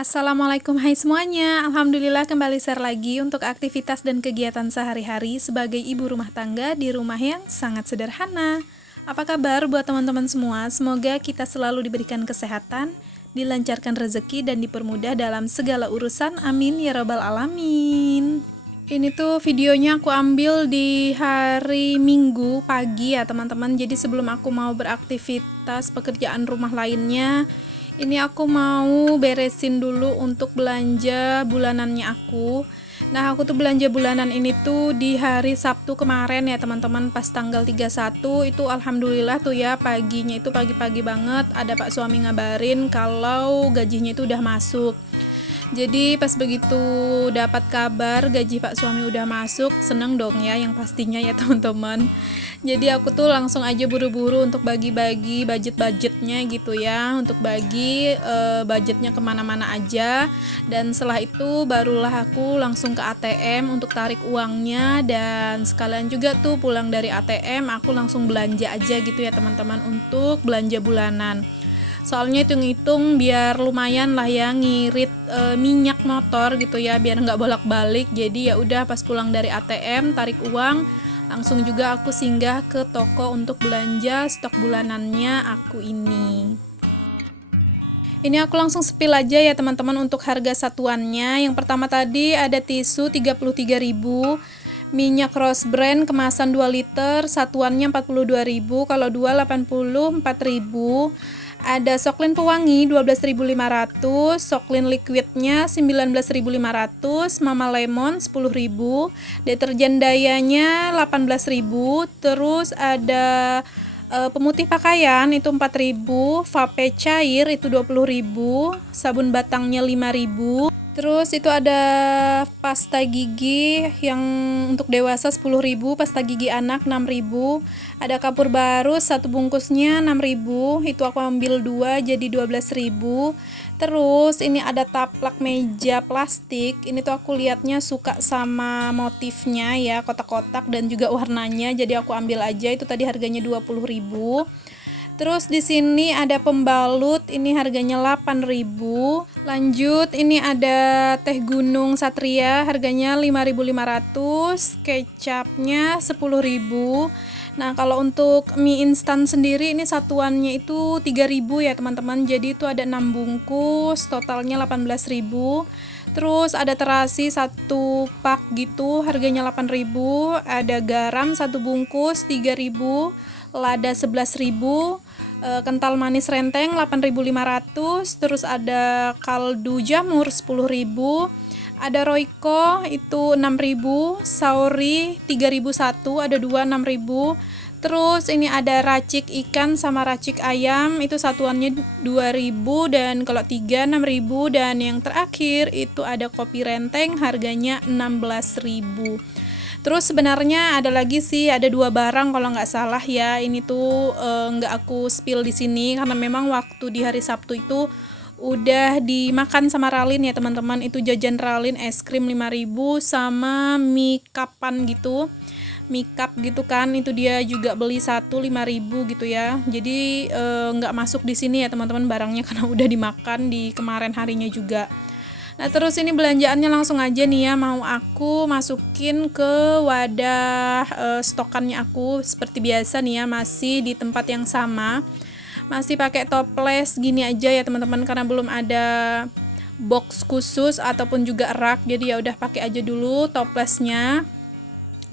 Assalamualaikum, hai semuanya. Alhamdulillah kembali share lagi untuk aktivitas dan kegiatan sehari-hari sebagai ibu rumah tangga di rumah yang sangat sederhana. Apa kabar buat teman-teman semua? Semoga kita selalu diberikan kesehatan, dilancarkan rezeki dan dipermudah dalam segala urusan. Amin ya rabbal alamin. Ini tuh videonya aku ambil di hari Minggu pagi ya teman-teman. Jadi sebelum aku mau beraktivitas pekerjaan rumah lainnya, ini aku mau beresin dulu untuk belanja bulanannya aku. Nah, aku tuh belanja bulanan ini tuh di hari Sabtu kemarin ya teman-teman, pas tanggal 31 itu alhamdulillah tuh ya paginya itu pagi-pagi banget ada Pak suami ngabarin kalau gajinya itu udah masuk. Jadi pas begitu dapat kabar gaji Pak suami udah masuk, seneng dong ya yang pastinya ya teman-teman. Jadi aku tuh langsung aja buru-buru untuk bagi-bagi budget-budgetnya gitu ya, untuk bagi budgetnya kemana-mana aja. Dan setelah itu barulah aku langsung ke ATM untuk tarik uangnya, dan sekalian juga tuh pulang dari ATM aku langsung belanja aja gitu ya teman-teman untuk belanja bulanan. Soalnya hitung-hitung biar lumayan lah ya ngirit minyak motor gitu ya, biar nggak bolak-balik. Jadi ya udah pas pulang dari ATM tarik uang, langsung juga aku singgah ke toko untuk belanja stok bulanannya aku ini. Ini aku langsung spill aja ya teman-teman untuk harga satuannya. Yang pertama tadi ada tisu 33.000, minyak Rose Brand kemasan 2 liter, satuannya 42.000, kalau 2 84.000. Ada Soklin pewangi 12.500, Soklin liquidnya 19.500, Mama Lemon 10.000, deterjen Dayanya 18.000, terus ada pemutih pakaian itu 4.000, vape cair itu 20.000, sabun batangnya 5.000. Terus itu ada pasta gigi yang untuk dewasa 10.000, pasta gigi anak 6.000. Ada kapur baru satu bungkusnya 6.000, itu aku ambil 2 jadi 12.000. Terus ini ada taplak meja plastik. Ini tuh aku liatnya suka sama motifnya ya, kotak-kotak dan juga warnanya. Jadi aku ambil aja, itu tadi harganya 20.000. Terus di sini ada pembalut, ini harganya 8.000. Lanjut, ini ada teh gunung Satria, harganya 5.500, kecapnya 10.000. Nah, kalau untuk mie instan sendiri ini satuannya itu 3.000 ya teman-teman. Jadi itu ada 6 bungkus, totalnya 18.000. Terus ada terasi 1 pak gitu, harganya 8.000. Ada garam 1 bungkus 3.000, lada 11.000, kental manis renteng 8.500, terus ada kaldu jamur 10.000, ada Royco itu 6.000, Sauri 3.001, ada 2 6.000. Terus ini ada racik ikan sama racik ayam, itu satuannya 2.000, dan kalau 3 6.000, dan yang terakhir itu ada kopi renteng harganya 16.000. Terus sebenarnya ada lagi sih, ada 2 barang kalau nggak salah ya. Ini tuh nggak aku spill di sini karena memang waktu di hari Sabtu itu udah dimakan sama Ralin ya teman-teman. Itu jajan Ralin es krim 5.000 sama mie kapan gitu. Mie cup gitu kan, itu dia juga beli 5.000 gitu ya. Jadi nggak masuk di sini ya teman-teman barangnya karena udah dimakan di kemarin harinya juga. Nah, terus ini belanjaannya langsung aja nih ya, mau aku masukin ke wadah stokannya aku seperti biasa nih ya, masih di tempat yang sama. Masih pakai toples gini aja ya teman-teman, karena belum ada box khusus ataupun juga rak. Jadi ya udah pakai aja dulu toplesnya.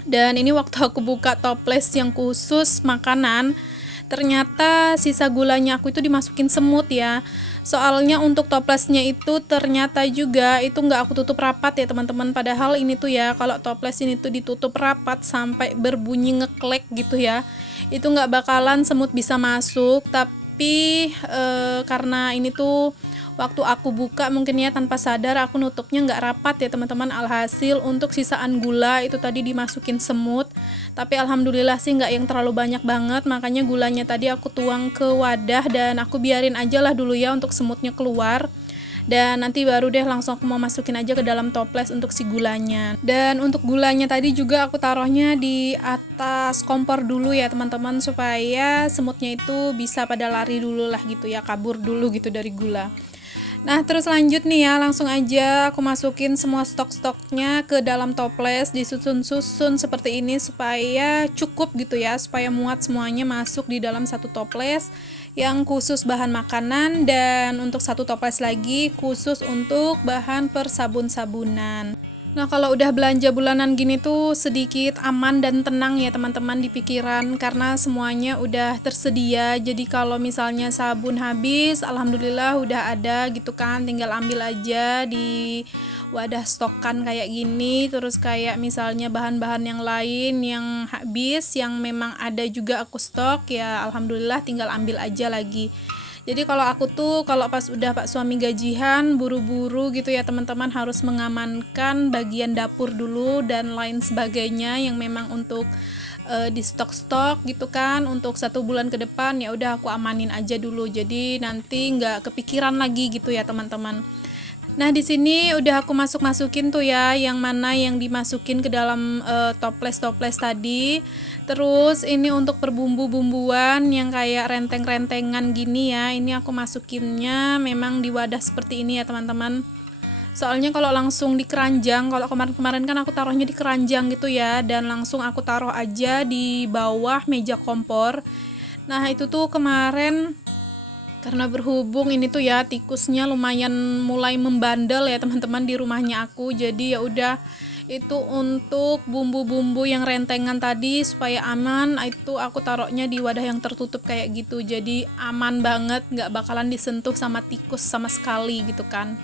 Dan ini waktu aku buka toples yang khusus makanan, ternyata sisa gulanya aku itu dimasukin semut ya. Soalnya untuk toplesnya itu ternyata juga itu nggak aku tutup rapat ya teman-teman. Padahal ini tuh ya, kalau toples ini tuh ditutup rapat sampai berbunyi ngeklek gitu ya, itu nggak bakalan semut bisa masuk. Tapi karena ini tuh waktu aku buka mungkin ya tanpa sadar aku nutupnya nggak rapat ya teman-teman. Alhasil untuk sisaan gula itu tadi dimasukin semut. Tapi alhamdulillah sih nggak yang terlalu banyak banget, makanya gulanya tadi aku tuang ke wadah dan aku biarin aja lah dulu ya untuk semutnya keluar. Dan nanti baru deh langsung aku mau masukin aja ke dalam toples untuk si gulanya. Dan untuk gulanya tadi juga aku taruhnya di atas kompor dulu ya teman-teman, supaya semutnya itu bisa pada lari dulu lah gitu ya, kabur dulu gitu dari gula. Nah, terus lanjut nih ya, langsung aja aku masukin semua stok-stoknya ke dalam toples, disusun-susun seperti ini supaya cukup gitu ya, supaya muat semuanya masuk di dalam satu toples yang khusus bahan makanan, dan untuk satu toples lagi khusus untuk bahan persabun-sabunan. Nah, kalau udah belanja bulanan gini tuh sedikit aman dan tenang ya teman-teman di pikiran, karena semuanya udah tersedia. Jadi kalau misalnya sabun habis, alhamdulillah udah ada gitu kan, tinggal ambil aja di wadah stokan kayak gini. Terus kayak misalnya bahan-bahan yang lain yang habis, yang memang ada juga aku stok, ya alhamdulillah tinggal ambil aja lagi. Jadi kalau aku tuh kalau pas udah Pak suami gajian buru-buru gitu ya teman-teman, harus mengamankan bagian dapur dulu dan lain sebagainya yang memang untuk di stok-stok gitu kan, untuk 1 bulan ke depan ya udah aku amanin aja dulu, jadi nanti nggak kepikiran lagi gitu ya teman-teman. Nah, di sini udah aku masukin tuh ya, yang mana yang dimasukin ke dalam toples-toples tadi. Terus ini untuk perbumbu-bumbuan yang kayak renteng-rentengan gini ya. Ini aku masukinnya memang di wadah seperti ini ya, teman-teman. Soalnya kalau langsung di keranjang, kalau kemarin-kemarin kan aku taruhnya di keranjang gitu ya, dan langsung aku taruh aja di bawah meja kompor. Nah, itu tuh kemarin karena berhubung ini tuh ya tikusnya lumayan mulai membandel ya teman-teman di rumahnya aku, jadi ya udah itu untuk bumbu-bumbu yang rentengan tadi supaya aman, itu aku taruhnya di wadah yang tertutup kayak gitu, jadi aman banget, nggak bakalan disentuh sama tikus sama sekali gitu kan.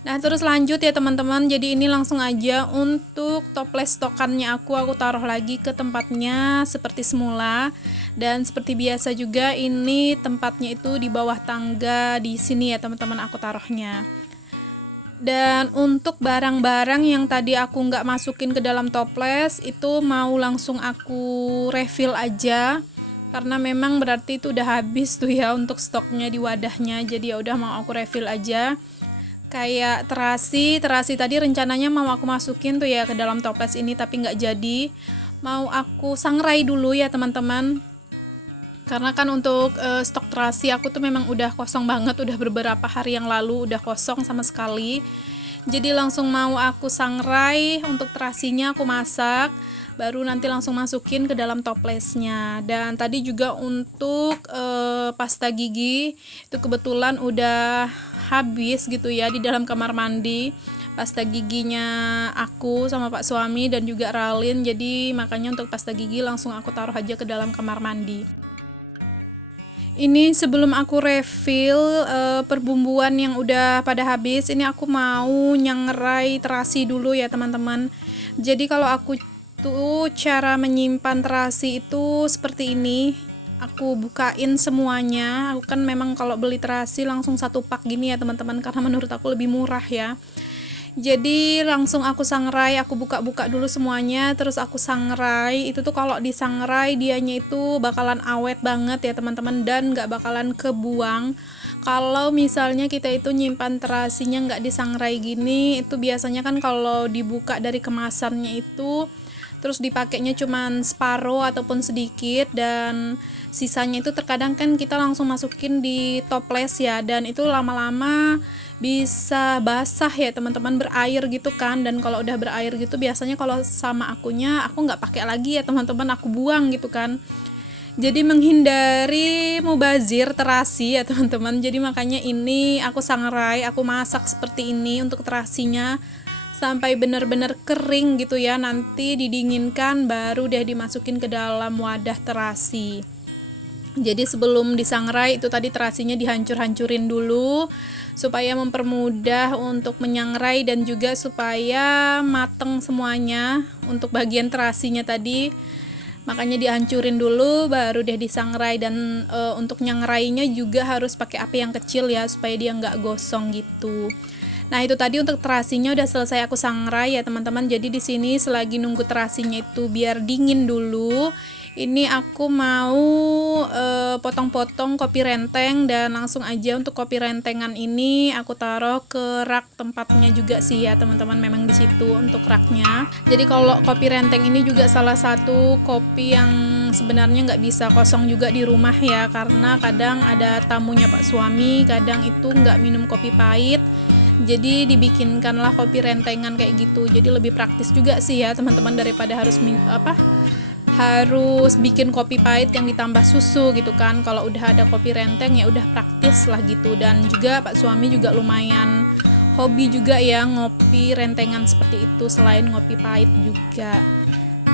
Nah, terus lanjut ya teman-teman. Jadi ini langsung aja untuk toples stokannya aku taruh lagi ke tempatnya seperti semula. Dan seperti biasa juga ini tempatnya itu di bawah tangga di sini ya teman-teman aku taruhnya. Dan untuk barang-barang yang tadi aku nggak masukin ke dalam toples itu mau langsung aku refill aja, karena memang berarti itu udah habis tuh ya untuk stoknya di wadahnya. Jadi ya udah mau aku refill aja. Kayak terasi tadi rencananya mau aku masukin tuh ya ke dalam toples ini, tapi nggak jadi. Mau aku sangrai dulu ya teman-teman, karena kan untuk stok terasi aku tuh memang udah kosong banget, udah beberapa hari yang lalu udah kosong sama sekali. Jadi langsung mau aku sangrai, untuk terasinya aku masak, baru nanti langsung masukin ke dalam toplesnya. Dan tadi juga untuk pasta gigi itu kebetulan udah habis gitu ya di dalam kamar mandi, pasta giginya aku sama Pak suami dan juga Ralin. Jadi makanya untuk pasta gigi langsung aku taruh aja ke dalam kamar mandi. Ini sebelum aku refill perbumbuan yang udah pada habis, ini aku mau nyangrai terasi dulu ya teman-teman. Jadi kalau aku tuh cara menyimpan terasi itu seperti ini. Aku bukain semuanya. Aku kan memang kalau beli terasi langsung 1 pak gini ya teman-teman, karena menurut aku lebih murah ya. Jadi langsung aku sangrai, aku buka-buka dulu semuanya, terus aku sangrai. Itu tuh kalau disangrai dianya itu bakalan awet banget ya teman-teman, dan gak bakalan kebuang. Kalau misalnya kita itu nyimpan terasinya nggak disangrai gini, itu biasanya kan kalau dibuka dari kemasannya itu terus dipakainya cuman separuh ataupun sedikit, dan sisanya itu terkadang kan kita langsung masukin di toples ya, dan itu lama-lama bisa basah ya teman-teman, berair gitu kan. Dan kalau udah berair gitu biasanya kalau sama akunya aku nggak pakai lagi ya teman-teman, aku buang gitu kan. Jadi menghindari mubazir terasi ya teman-teman, jadi makanya ini aku sangrai, aku masak seperti ini untuk terasinya sampai benar-benar kering gitu ya, nanti didinginkan baru deh dimasukin ke dalam wadah terasi. Jadi sebelum disangrai itu tadi terasinya dihancur-hancurin dulu supaya mempermudah untuk menyangrai, dan juga supaya mateng semuanya untuk bagian terasinya tadi. Makanya dihancurin dulu baru deh disangrai, dan untuk nyangrainya juga harus pakai api yang kecil ya supaya dia nggak gosong gitu. Nah, itu tadi untuk terasinya udah selesai aku sangrai ya teman-teman. Jadi di sini selagi nunggu terasinya itu biar dingin dulu, ini aku mau potong-potong kopi renteng, dan langsung aja untuk kopi rentengan ini aku taruh ke rak tempatnya juga sih ya teman-teman, memang di situ untuk raknya. Jadi kalau kopi renteng ini juga salah satu kopi yang yang sebenarnya nggak bisa kosong juga di rumah ya, karena kadang ada tamunya Pak suami, kadang itu nggak minum kopi pahit. Jadi dibikinkanlah kopi rentengan kayak gitu. Jadi lebih praktis juga sih ya teman-teman, daripada harus bikin kopi pahit yang ditambah susu gitu kan. Kalau udah ada kopi renteng ya udah praktis lah gitu. Dan juga Pak suami juga lumayan hobi juga ya ngopi rentengan seperti itu, selain ngopi pahit juga.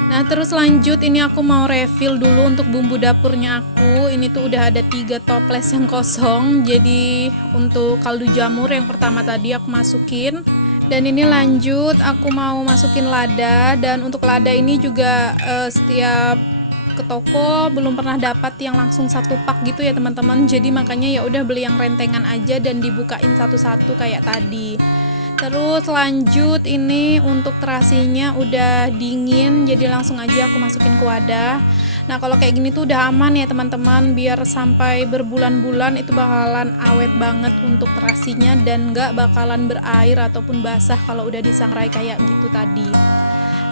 Nah terus lanjut, ini aku mau refill dulu untuk bumbu dapurnya aku. Ini tuh udah ada 3 toples yang kosong. Jadi untuk kaldu jamur yang pertama tadi aku masukin. Dan ini lanjut aku mau masukin lada. Dan untuk lada ini juga setiap ke toko belum pernah dapat yang langsung 1 pak gitu ya teman-teman. Jadi makanya ya udah beli yang rentengan aja dan dibukain satu-satu kayak tadi. Terus lanjut, ini untuk terasinya udah dingin, jadi langsung aja aku masukin ke wadah. Nah kalau kayak gini tuh udah aman ya teman-teman, biar sampai berbulan-bulan itu bakalan awet banget untuk terasinya, dan gak bakalan berair ataupun basah kalau udah disangrai kayak gitu tadi.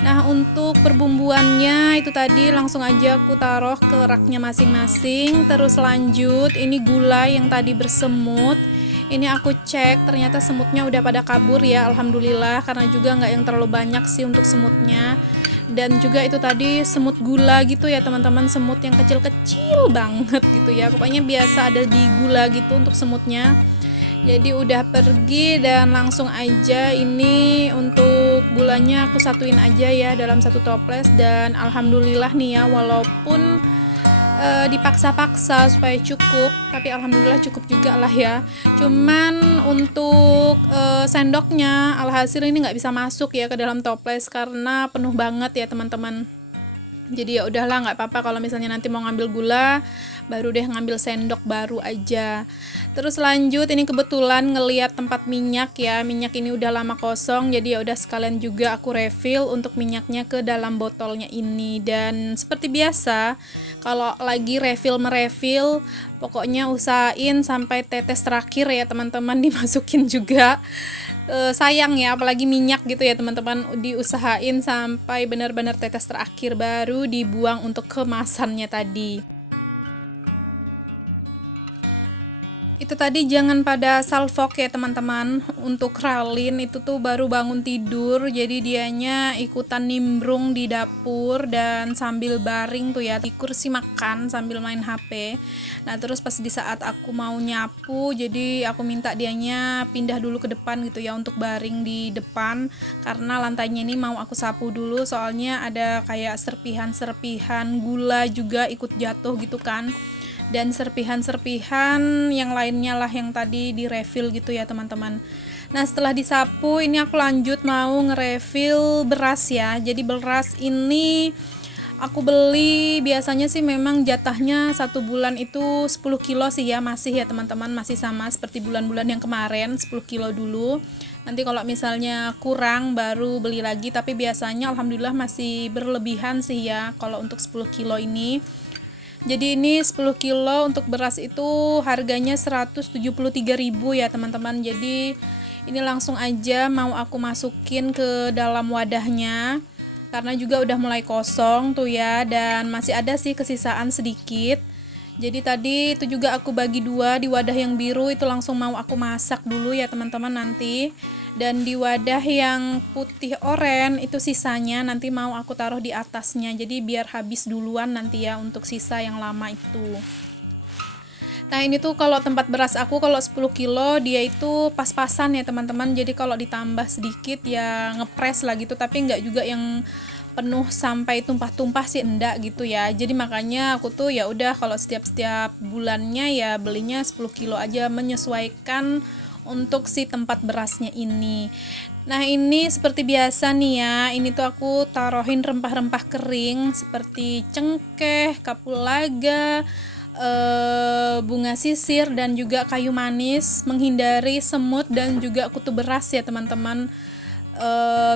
Nah untuk perbumbuannya itu tadi langsung aja aku taruh ke raknya masing-masing. Terus lanjut, ini gula yang tadi bersemut. Ini aku cek ternyata semutnya udah pada kabur ya, alhamdulillah, karena juga nggak yang terlalu banyak sih untuk semutnya. Dan juga itu tadi semut gula gitu ya teman-teman, semut yang kecil-kecil banget gitu ya, pokoknya biasa ada di gula gitu untuk semutnya. Jadi udah pergi, dan langsung aja ini untuk gulanya aku satuin aja ya dalam 1 toples. Dan alhamdulillah nih ya, walaupun dipaksa-paksa supaya cukup, tapi alhamdulillah cukup juga lah ya. Cuman untuk sendoknya alhasil ini nggak bisa masuk ya ke dalam toples karena penuh banget ya teman-teman. Jadi ya udahlah, nggak apa-apa kalau misalnya nanti mau ngambil gula baru deh ngambil sendok baru aja. Terus lanjut, ini kebetulan ngeliat tempat minyak ya, minyak ini udah lama kosong, jadi ya udah sekalian juga aku refill untuk minyaknya ke dalam botolnya ini. Dan seperti biasa kalau lagi refill pokoknya usahain sampai tetes terakhir ya teman-teman dimasukin juga. Sayang ya, apalagi minyak gitu ya teman-teman, diusahain sampai benar-benar tetes terakhir baru dibuang untuk kemasannya tadi. Itu tadi jangan pada salfok ya teman-teman. Untuk Ralin itu tuh baru bangun tidur, jadi dianya ikutan nimbrung di dapur dan sambil baring tuh ya di kursi makan sambil main HP. Nah terus pas di saat aku mau nyapu, jadi aku minta dianya pindah dulu ke depan gitu ya untuk baring di depan, karena lantainya ini mau aku sapu dulu, soalnya ada kayak serpihan-serpihan gula juga ikut jatuh gitu kan, dan serpihan-serpihan yang lainnya lah yang tadi di refill gitu ya teman-teman. Nah setelah disapu, ini aku lanjut mau nge-refill beras ya. Jadi beras ini aku beli biasanya sih memang jatahnya 1 bulan itu 10 kilo sih ya, masih ya teman-teman, masih sama seperti bulan-bulan yang kemarin, 10 kilo dulu. Nanti kalau misalnya kurang baru beli lagi, tapi biasanya alhamdulillah masih berlebihan sih ya kalau untuk 10 kilo ini. Jadi ini 10 kilo untuk beras itu harganya 173.000 ya teman-teman. Jadi ini langsung aja mau aku masukin ke dalam wadahnya, karena juga udah mulai kosong tuh ya, dan masih ada sih kesisaan sedikit. Jadi tadi itu juga aku bagi 2, di wadah yang biru itu langsung mau aku masak dulu ya teman-teman nanti. Dan di wadah yang putih oren itu sisanya nanti mau aku taruh di atasnya. Jadi biar habis duluan nanti ya untuk sisa yang lama itu. Nah ini tuh kalau tempat beras aku kalau 10 kilo dia itu pas-pasan ya teman-teman. Jadi kalau ditambah sedikit ya ngepres lah gitu, tapi enggak juga yang penuh sampai tumpah-tumpah sih, enggak gitu ya. Jadi makanya aku tuh ya udah kalau setiap bulannya ya belinya 10 kilo aja, menyesuaikan untuk si tempat berasnya ini. Nah ini seperti biasa nih ya, ini tuh aku taruhin rempah-rempah kering seperti cengkeh, kapulaga, bunga sisir, dan juga kayu manis, menghindari semut dan juga kutu beras ya teman-teman.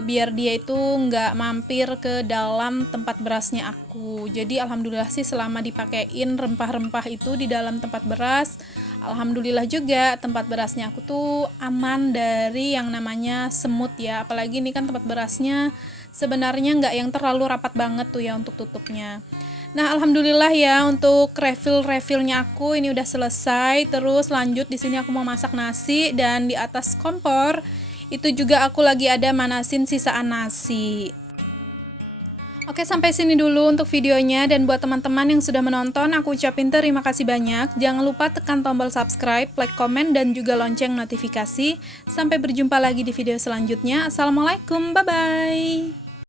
Biar dia itu nggak mampir ke dalam tempat berasnya aku. Jadi alhamdulillah sih selama dipakein rempah-rempah itu di dalam tempat beras, alhamdulillah juga tempat berasnya aku tuh aman dari yang namanya semut ya. Apalagi ini kan tempat berasnya sebenarnya nggak yang terlalu rapat banget tuh ya untuk tutupnya. Nah, alhamdulillah ya untuk refillnya aku ini udah selesai. Terus lanjut di sini aku mau masak nasi dan di atas kompor itu juga aku lagi ada manasin sisaan nasi. Oke, sampai sini dulu untuk videonya, dan buat teman-teman yang sudah menonton, aku ucapin terima kasih banyak. Jangan lupa tekan tombol subscribe, like, komen, dan juga lonceng notifikasi. Sampai berjumpa lagi di video selanjutnya. Assalamualaikum, bye-bye.